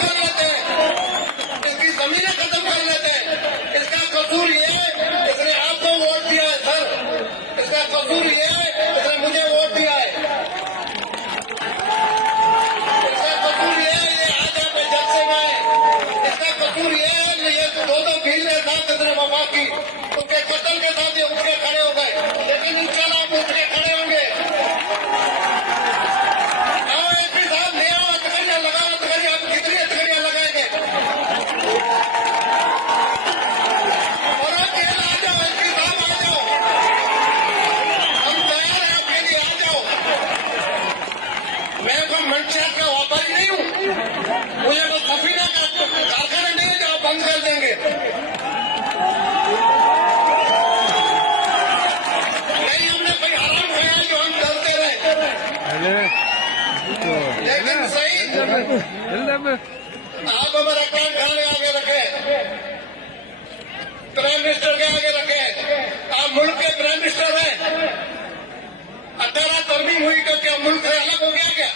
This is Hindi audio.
कर लेते हैं, इसकी जमीनें खत्म कर लेते हैं। इसका कसूर ये है इसने आपको वोट दिया है सर, इसका कसूर ये है इसने मुझे वोट दिया है, इसका कसूर ये है ये आज आप जलसे में आए, इसका कसूर ये है ये दो भीड़ के साथ इसने वफा की, उनके कत्ल के साथ ये उठ के खड़े हो गए, लेकिन इंशाल्लाह आप उठ के खड़े होंगे। मंशा का व्यापारी नहीं हूँ, मुझे तो सफीना का कारखाना नहीं है जो आप बंद कर देंगे। नहीं हमने कोई हराम खाया जो हम चलते रहे, लेकिन सही आप हमारा काम खाने आगे रखे, प्राइम मिनिस्टर के आगे रखे, आप मुल्क के प्राइम मिनिस्टर हैं। 18 तरमीम हुई तो क्या मुल्क से अलग हो गया क्या?